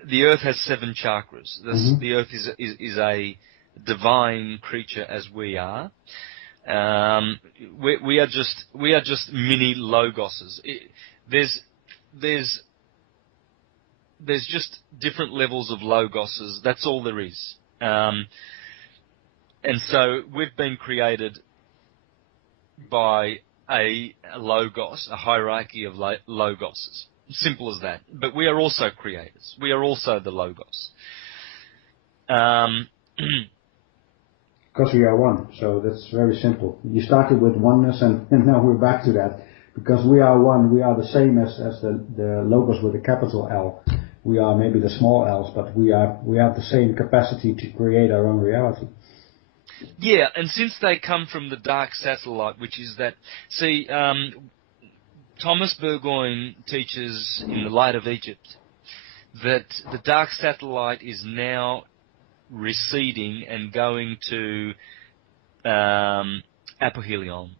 The earth has 7 chakras. The earth is a divine creature as we are. We are just mini logoses. There's just different levels of logoses. That's all there is. And so we've been created by a logos, a hierarchy of logoses. Simple as that. But we are also creators. We are also the Logos. Um, Because we are one, so that's very simple. You started with oneness, and now we're back to that. Because we are one, we are the same as the Logos with a capital L. We are maybe the small L's, but we have the same capacity to create our own reality. Yeah, and since they come from the dark satellite, which is that, see, Thomas Burgoyne teaches in The Light of Egypt that the dark satellite is now receding and going to apohelion,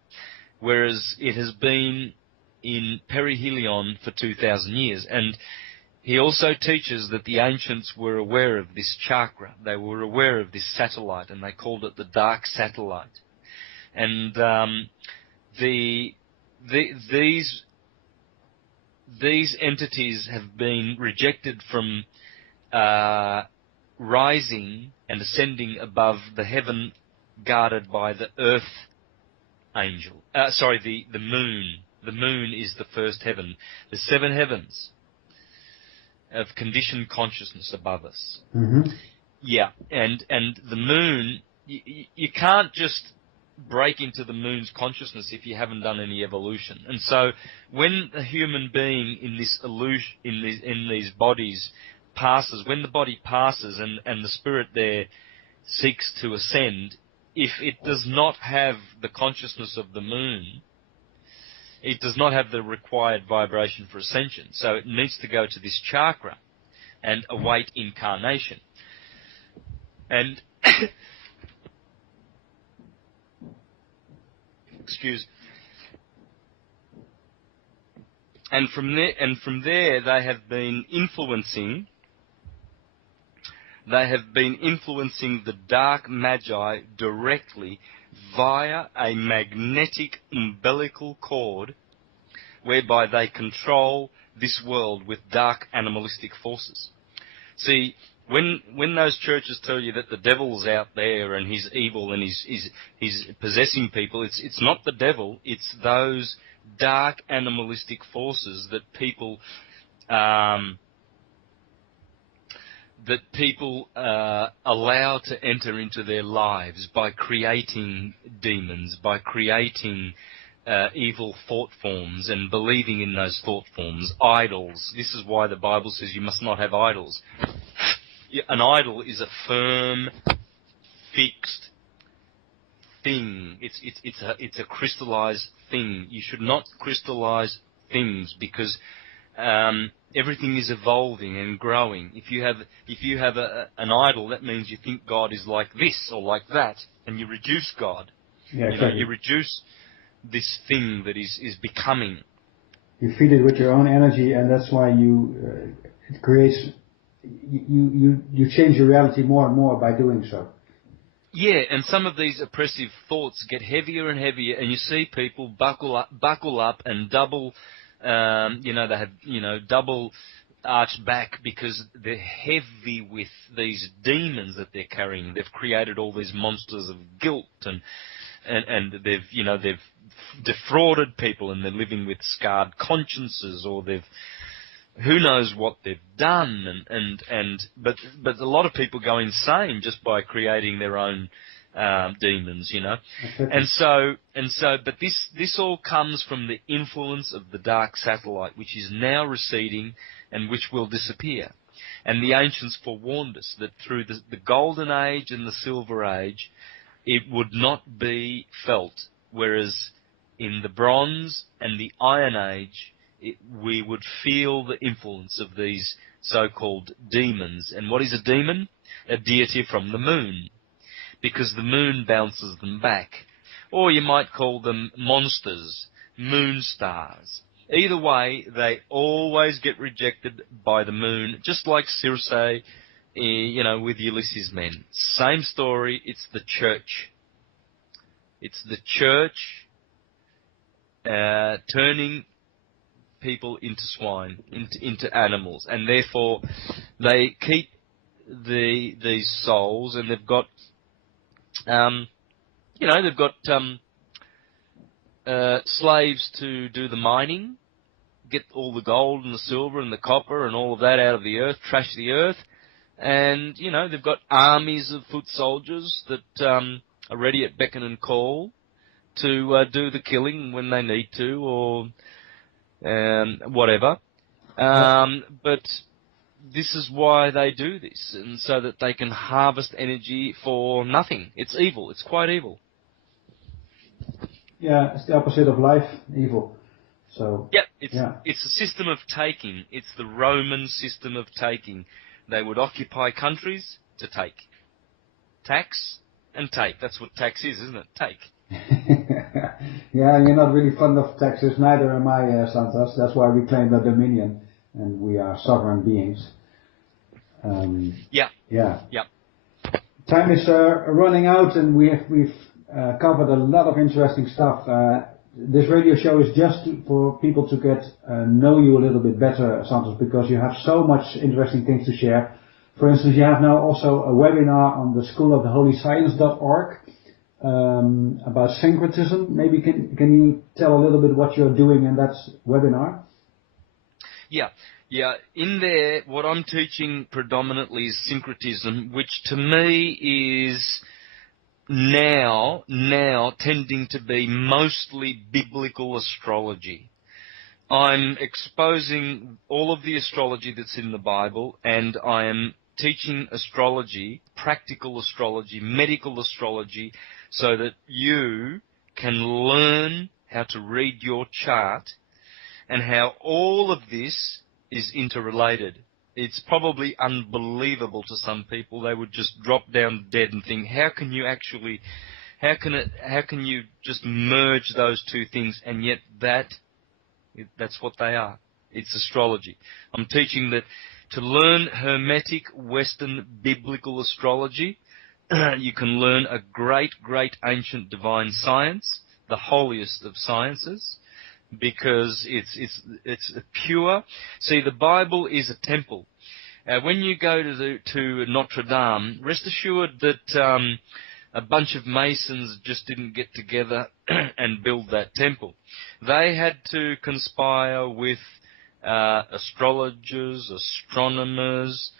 whereas it has been in perihelion for 2,000 years. And he also teaches that the ancients were aware of this chakra. They were aware of this satellite, and they called it the dark satellite. And these entities have been rejected from rising and ascending above the heaven guarded by the earth angel. The moon. The moon is the first heaven. The 7 heavens of conditioned consciousness above us. Mm-hmm. Yeah, and the moon, you can't just break into the moon's consciousness if you haven't done any evolution. And so when a human being in this illusion, in these bodies passes, when the body passes and the spirit there seeks to ascend, if it does not have the consciousness of the moon, it does not have the required vibration for ascension. So it needs to go to this chakra and await incarnation. And and from there they have been influencing the dark magi directly via a magnetic umbilical cord, whereby they control this world with dark animalistic forces. See, when those churches tell you that the devil's out there and he's evil and he's possessing people, it's not the devil, it's those dark animalistic forces that people allow to enter into their lives by creating demons, by creating evil thought forms and believing in those thought forms, idols. This is why the Bible says you must not have idols. An idol is a firm, fixed thing. It's a crystallized thing. You should not crystallize things because everything is evolving and growing. If you have an idol, that means you think God is like this or like that, and you reduce God. Yeah, exactly. You reduce this thing that is becoming. You feed it with your own energy, and that's why it creates. You change your reality more and more by doing so. Yeah, and some of these oppressive thoughts get heavier and heavier, and you see people buckle up and double. They have double arched back because they're heavy with these demons that they're carrying. They've created all these monsters of guilt and they've defrauded people, and they're living with scarred consciences, or who knows what they've done, but a lot of people go insane just by creating their own demons, but this all comes from the influence of the dark satellite, which is now receding and which will disappear. And the ancients forewarned us that through the golden age and the silver age, it would not be felt, whereas in the bronze and the iron age, we would feel the influence of these so-called demons. And what is a demon? A deity from the moon, because the moon bounces them back. Or you might call them monsters, moon stars. Either way, they always get rejected by the moon, just like Circe, with Ulysses' men. Same story, it's the church. It's the church turning people into swine, into animals, and therefore they keep these souls, and they've got slaves to do the mining. get all the gold and the silver and the copper and all of that out of the earth, trash the earth. And, you know, they've got armies of foot soldiers that are ready at beckon and call to do the killing when they need to, or whatever. But this is why they do this, and so that they can harvest energy for nothing. It's evil. It's quite evil. Yeah, it's the opposite of life, evil. So Yep, it's a system of taking. It's the Roman system of taking. They would occupy countries to take. Tax and take. That's what tax is, isn't it? Take. Yeah, and you're not really fond of taxes, neither am I, Santos. That's why we claim the dominion, and we are sovereign beings. Yeah. Time is running out, and we've covered a lot of interesting stuff. This radio show is just for people to get know you a little bit better, Santos, because you have so much interesting things to share. For instance, you have now also a webinar on the schooloftheholyscience.org about syncretism. Maybe can you tell a little bit what you're doing in that webinar? Yeah. In there, what I'm teaching predominantly is syncretism, which to me is now tending to be mostly biblical astrology. I'm exposing all of the astrology that's in the Bible, and I am teaching astrology, practical astrology, medical astrology, so that you can learn how to read your chart and how all of this is interrelated. It's probably unbelievable to some people. They would just drop down dead and think, how can you just merge those two things? And yet that's what they are. It's astrology. I'm teaching that to learn Hermetic Western biblical astrology, you can learn a great, great ancient divine science, the holiest of sciences, because it's pure. See, the Bible is a temple. When you go to Notre Dame, rest assured that a bunch of masons just didn't get together and build that temple. They had to conspire with astrologers, astronomers,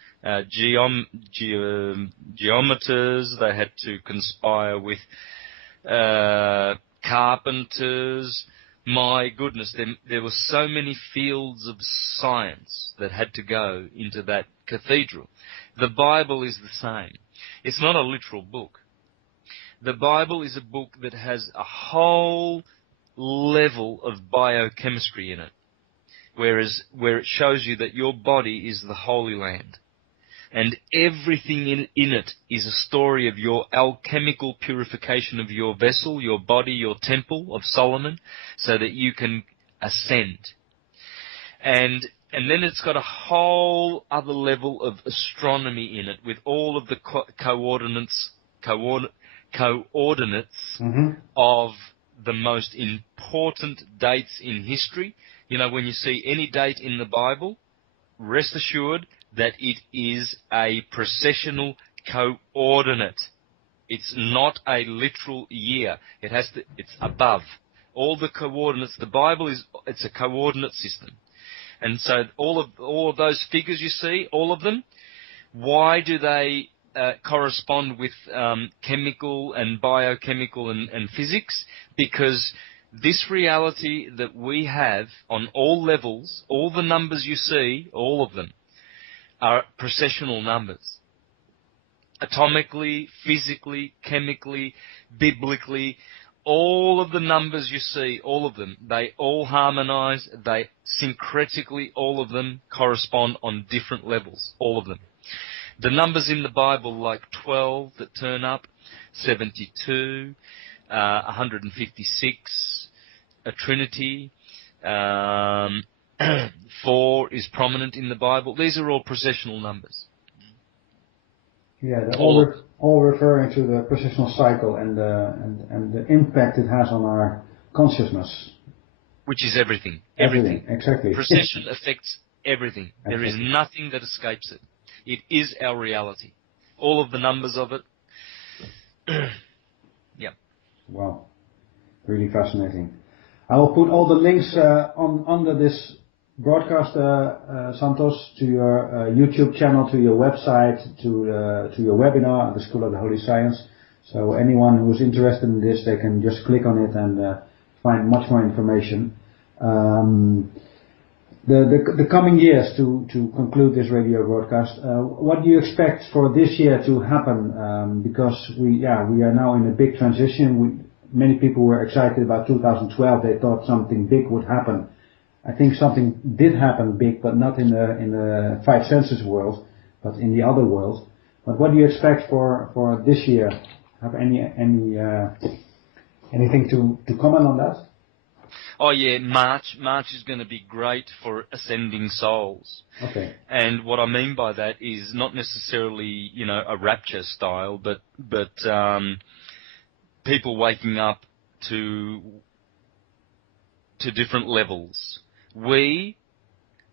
geometers. They had to conspire with carpenters. My goodness, there were so many fields of science that had to go into that cathedral. The Bible is the same. It's not a literal book. The Bible is a book that has a whole level of biochemistry in it, where it shows you that your body is the Holy Land. And everything in it is a story of your alchemical purification of your vessel, your body, your temple of Solomon, so that you can ascend. And then it's got a whole other level of astronomy in it, with all of the coordinates of the most important dates in history. You know, when you see any date in the Bible, rest assured that it is a precessional coordinate. It's not a literal year. It's above. All the coordinates, the Bible it's a coordinate system. And so all of those figures you see, all of them, why do they correspond with chemical and biochemical and physics? Because this reality that we have on all levels, all the numbers you see, all of them, are precessional numbers. Atomically, physically, chemically, biblically, all of the numbers you see, all of them, they all harmonize, they syncretically, all of them correspond on different levels, all of them. The numbers in the Bible, like 12 that turn up, 72, 156, a Trinity, 4 is prominent in the Bible. These are all precessional numbers. Yeah, they're all referring to the precessional cycle and the impact it has on our consciousness. Which is everything. Everything, exactly. Precession affects everything. Exactly. There is nothing that escapes it. It is our reality. All of the numbers of it. Yeah. Wow. Really fascinating. I will put all the links under this broadcast, Santos, to your YouTube channel, to your website, to your webinar at the School of the Holy Science. So anyone who is interested in this, they can just click on it and find much more information. The coming years, to conclude this radio broadcast, what do you expect for this year to happen? Because we are now in a big transition. Many people were excited about 2012. They thought something big would happen. I think something did happen big, but not in the five senses world, but in the other world. But what do you expect for this year? Have anything to comment on that? Oh yeah, March is going to be great for ascending souls. Okay. And what I mean by that is not necessarily, a rapture style, but people waking up to different levels. We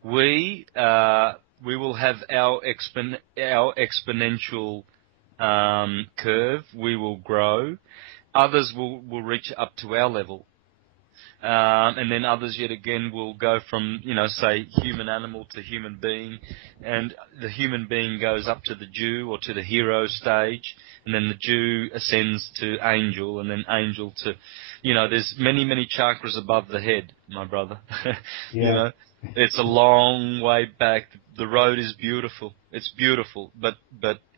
will have our exponential curve. We will grow. Others will reach up to our level. And then others yet again will go from, say, human animal to human being, and the human being goes up to the Jew or to the hero stage, and then the Jew ascends to angel, and then angel to, there's many, many chakras above the head, my brother. Yeah. It's a long way back. The road is beautiful. It's beautiful, but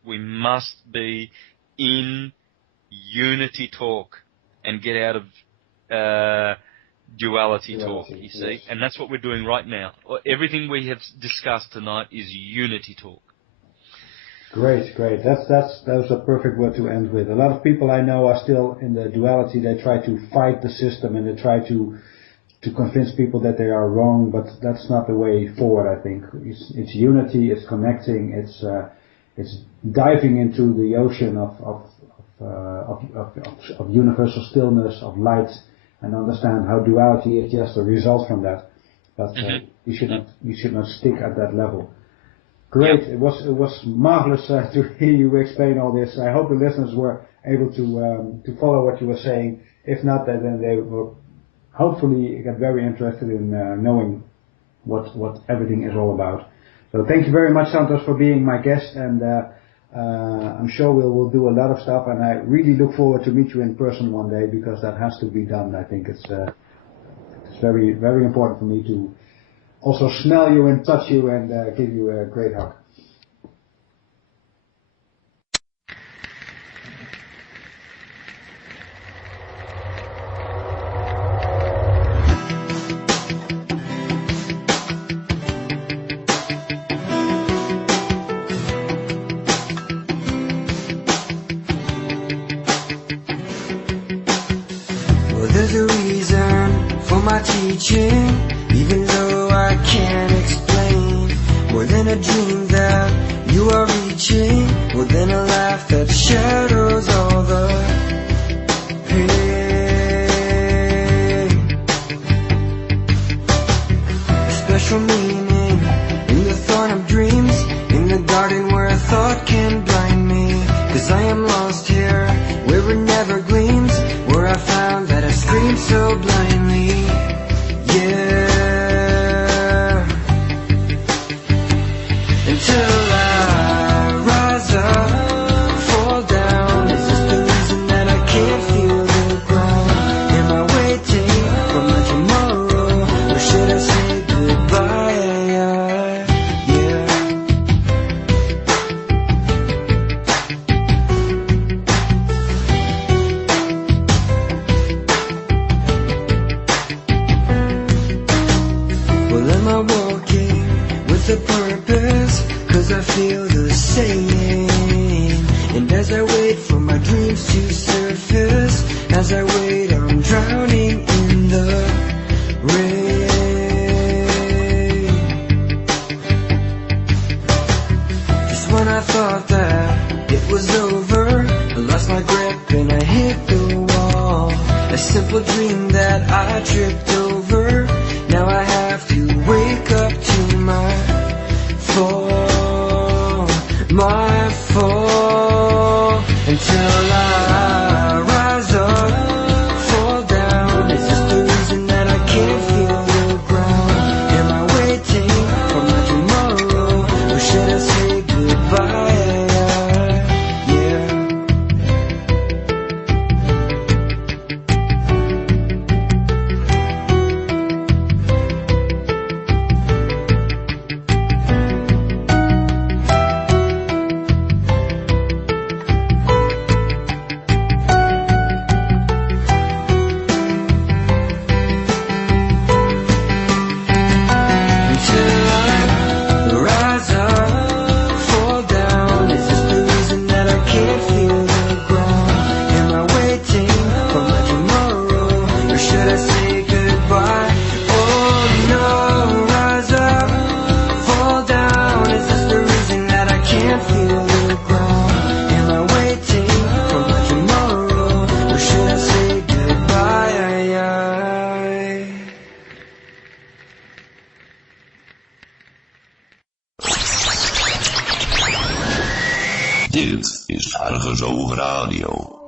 we must be in unity talk and get out of duality talk, you see. Yes. And that's what we're doing right now. Everything we have discussed tonight is unity talk. Great. That was a perfect word to end with. A lot of people I know are still in the duality. They try to fight the system and they try to convince people that they are wrong, but that's not the way forward, I think. It's unity, it's connecting, it's diving into the ocean of universal stillness, of light, and understand how duality is just a result from that. But we should not stick at that level. Great. Yep. It was marvelous to hear you explain all this. I hope the listeners were able to follow what you were saying. If not, then they will hopefully get very interested in knowing what everything is all about. So thank you very much, Santos, for being my guest, and I'm sure we'll do a lot of stuff, and I really look forward to meet you in person one day, because that has to be done. I think it's very, very important for me to also smell you and touch you and give you a great hug. There's a reason for my teaching, even though I can't explain. More than a dream that you are reaching, more than a laugh that shadows all the pain. A special meaning in the thorn of dreams, in the garden where a thought can blind me. 'Cause I am lost here, where it never gleams, where I found that I screamed so blindly. Yeah. Until I rise up, fall down. Is this the reason that I can't feel the ground? Am I waiting for my tomorrow, or should I say goodbye? Yeah. Well, am I walking with a purpose? 'Cause I feel the same. And as I wait for my dreams to surface, as I wait I'm drowning in the rain. Just when I thought that it was over, I lost my grip and I hit the wall. A simple dream that I tripped over. Now I have to wake up to my fall, until I rise up, fall down. Is this the reason that I can't feel the ground? Am I waiting Dit is Argusoog Radio.